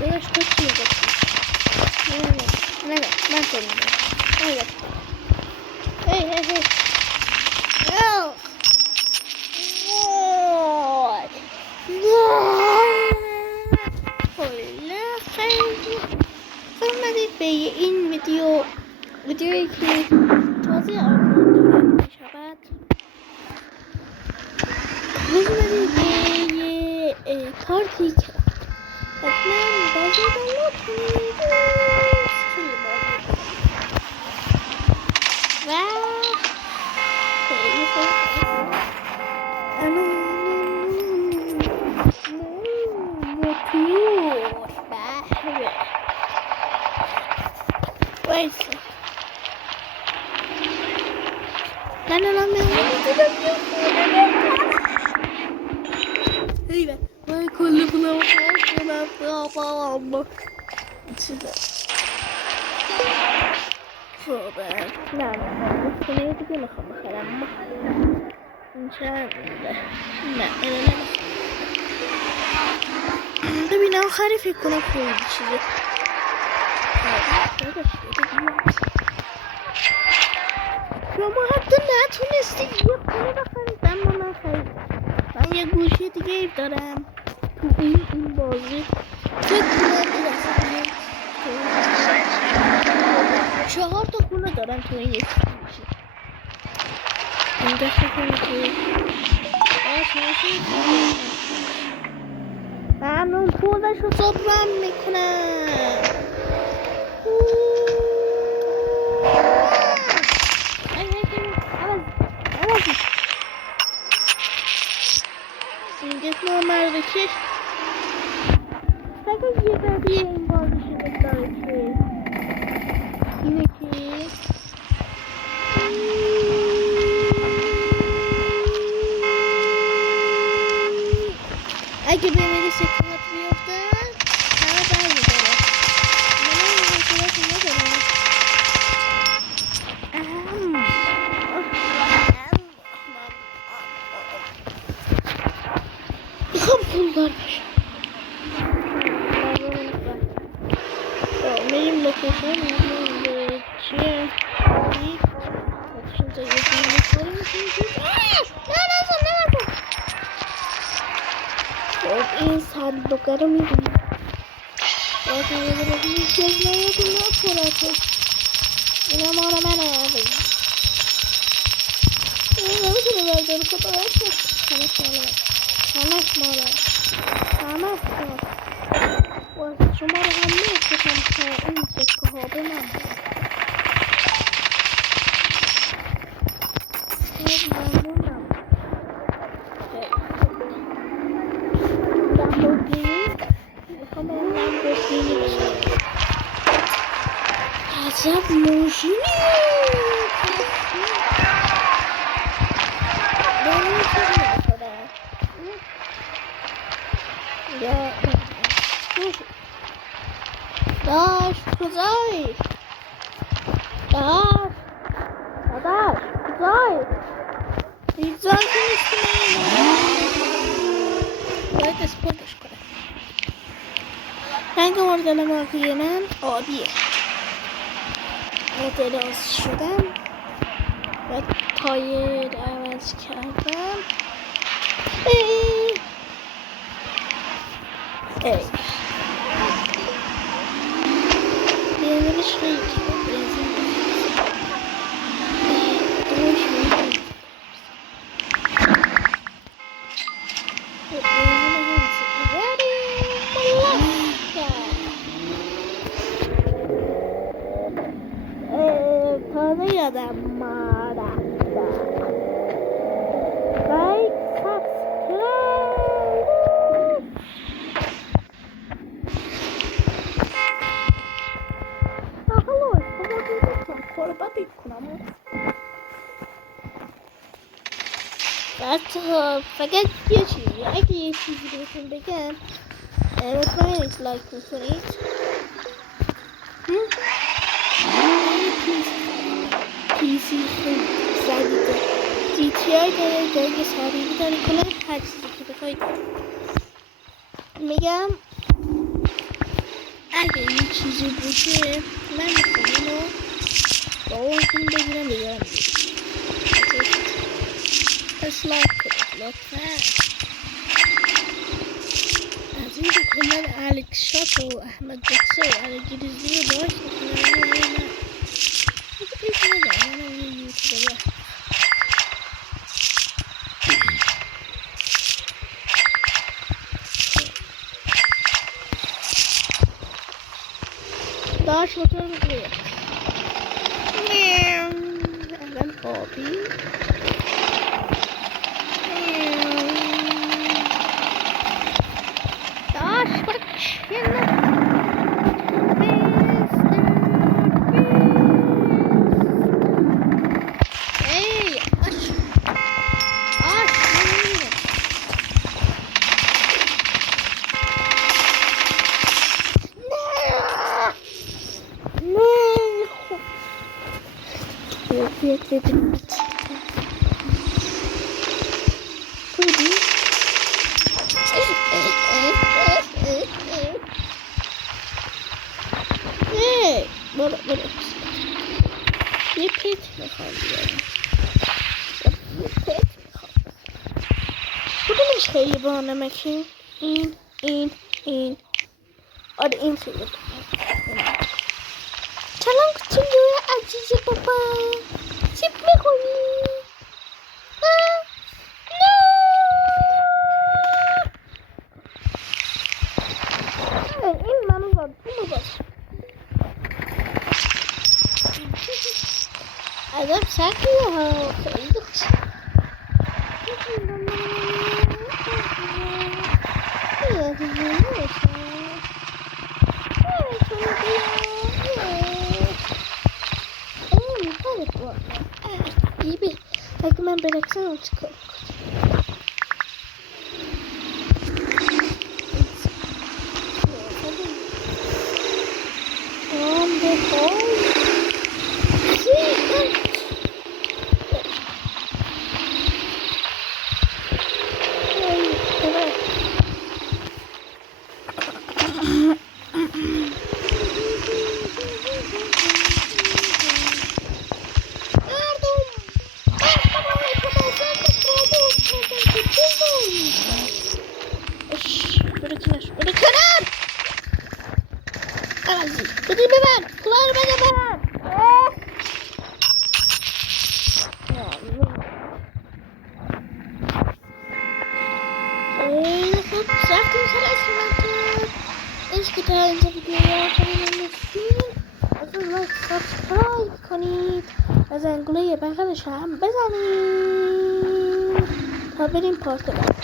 Yavaş kaçmayacaksın. Evet, ben söyleyeceğim. Evet. Hey. Oh. Hola, خدمت به این ویدیویی که تازه آپلود می شود خدمت به کارتی که حتما بازی دانلود کنید خیلی بازی و خیلی موتور بهره وایسا من الان ایوه من کلی پولم خرج کردم چیزه نه خونه دیگه میخوام بخرم این چنده نه اینو نمیخوام ببینم آخری فکر کنم خیلی چیزه شما حتی نتونستید یه خونه بخرید اما من خریدم من یه گوشی دیگه دارم تو این بازی فکر کنم این 4 تا خونه دارم تو این یک گوشی این دفعه کنم که من اون پولش رو صبرم میکنم اینجا مرده که فقط یه بدیه این بازی شده داره که اینه که اگه بمیری سکونت بیفتن همه بر میداره من این سکونت ندارم میخوام پولدار بشم میریم لوکیشن میریم به چیه لوکیشن تا یکی میخوریم خب این صندوقه رو میریم باید میریم هیچ از نیادون نپرده اینا ما رو من آقایی این نمیتونه بردار خدا باید همش مالا شما رو هم میفتم تا این سکه ها به من ممنونم لامبورگینی میخوام این لامبورگینی بشم عجب موشینی داش کجایی؟ داش کجایی؟ اینجا که نیستی باید اسپورتش کنم رنگ مورد نماغی من آبیه دراز شدم و تایر عوض کردم ای بنزینش خیلی کنم بنزین تازه یادم مادم لایک سابسکرایب خلاص خوربا بیکنم فقط یه چیزی اگه یه چیزی بهتون بگم مطمئنید لایک میکنید پیسی خیلی زدیده GTI داره، جنگ سریعی داره، کلا هر چیزی که بخواید. میگم اگه یه چیزی باشه من میخوام اینو با اون فیلم بگیرم بگیرم پس لایک کنید لطفا. از این کلا الکس شات و احمد بکسا و الگریزی باش میکنم. داش موتور میگه اول آبی داش بچه یه پیت میخوام بیارم. یه پیت میخوام بودنش خیلی بانمه که این آره این خیلی بانمه. سلام کوچولوی عزیز بابا چیپ میخونی؟ این منو باید عذاب سختیه ها خیلی اگه من برکسم چیکار بدی ببر کلار بده ببر خب رفتیم سلسلمت عشق تا اینجا ویدیو یا لایک سابسکرایب کنید و زنگوله بغلش هم بزنید تا بریم پارت بعد.